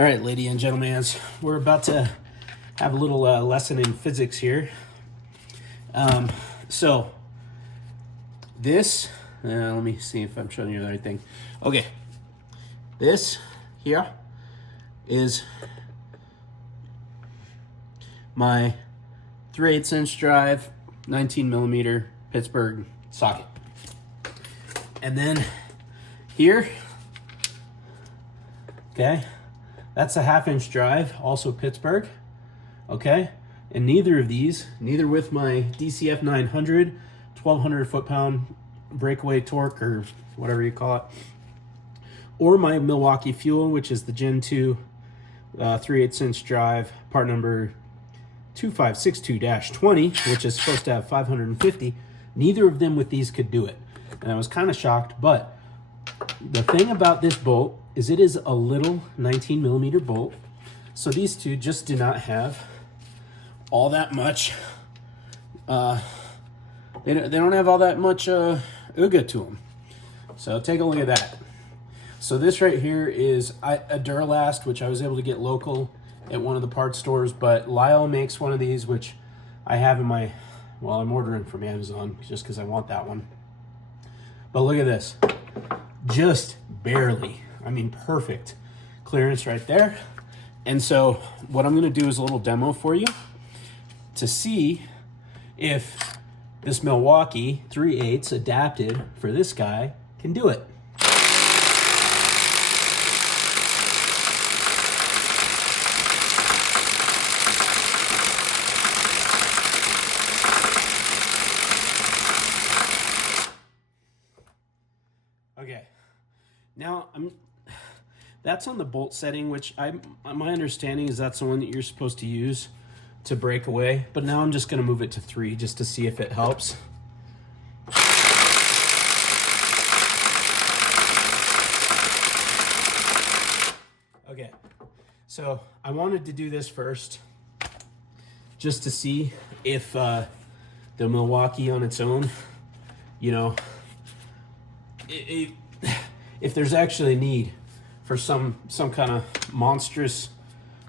All right, ladies and gentlemen, we're about to have a little lesson in physics here. So this, let me see if I'm showing you the right thing. Okay, this here is my 3/8 inch drive, 19 millimeter Pittsburgh socket. And then here, okay, that's a 1/2 inch drive, also Pittsburgh, okay? And neither of these, neither with my DCF 900, 1200 foot-pound breakaway torque, or whatever you call it, or my Milwaukee Fuel, which is the Gen 2 3/8 inch drive, part number 2562-20, which is supposed to have 550, neither of them with these could do it. And I was kind of shocked, but the thing about this bolt is it is a little 19 millimeter bolt. So these two just do not have all that much, they don't have all that much ooga to them. So take a look at that. So this right here is a Duralast, which I was able to get local at one of the parts stores, but Lyle makes one of these, which I have in my, well, I'm ordering from Amazon just because I want that one. But look at this, just barely, I mean, perfect clearance right there. And so what I'm gonna do is a little demo for you to see if this Milwaukee 3/8 adapted for this guy can do it. Okay, now that's on the bolt setting, which my understanding is that's the one that you're supposed to use to break away. But now I'm just going to move it to 3 just to see if it helps. Okay, so I wanted to do this first just to see if the Milwaukee on its own, you know, if there's actually a need for some kind of monstrous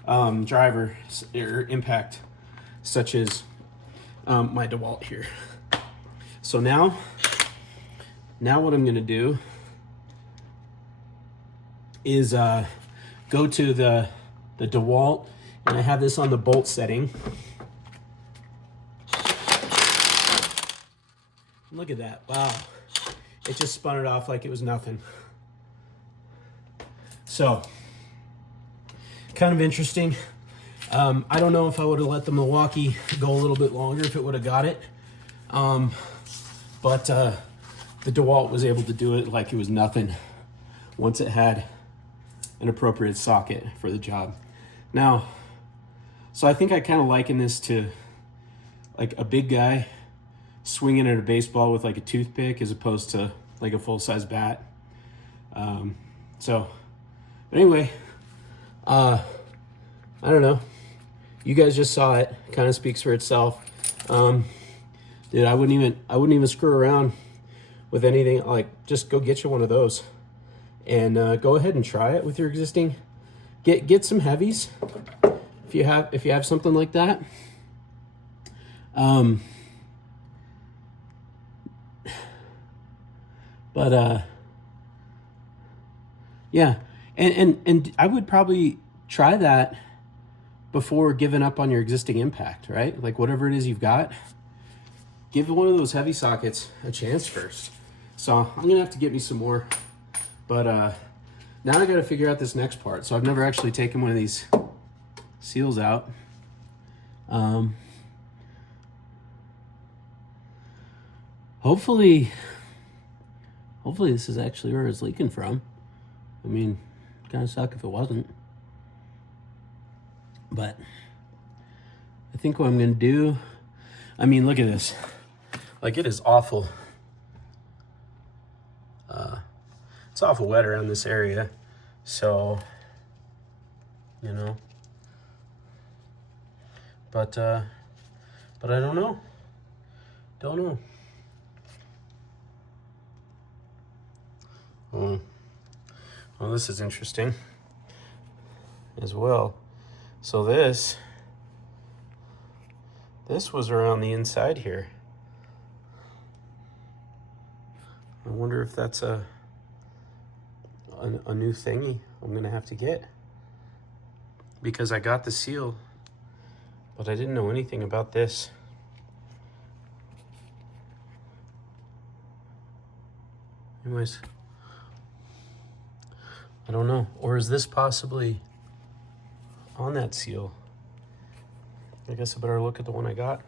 driver or impact, such as my DeWalt here. So now what I'm going to do is go to the DeWalt, and I have this on the bolt setting. Look at that! Wow. It just spun it off like it was nothing. So, kind of interesting. I don't know if I would have let the Milwaukee go a little bit longer if it would have got it. But the DeWalt was able to do it like it was nothing once it had an appropriate socket for the job. Now, so I think I kind of liken this to like a big guy swinging at a baseball with like a toothpick as opposed to like a full-size bat. But anyway, I don't know. You guys just saw it. Kind of speaks for itself. Dude, I wouldn't even screw around with anything. Like, just go get you one of those, and go ahead and try it with your existing. Get some heavies if you have something like that. Yeah, and I would probably try that before giving up on your existing impact, right? Like whatever it is you've got, give one of those heavy sockets a chance first. So I'm gonna have to get me some more, but now I gotta figure out this next part. So I've never actually taken one of these seals out. Hopefully this is actually where it's leaking from. I mean, kind of suck if it wasn't. But I think what I'm gonna do, I mean, look at this. Like, it is awful. It's awful wet around this area. So, you know. But I don't know. Don't know. Well, this is interesting. as well. So this was around the inside here. I wonder if that's a new thingy I'm gonna have to get, because I got the seal, but I didn't know anything about this. Anyways, I don't know. Or is this possibly on that seal? I guess I better look at the one I got.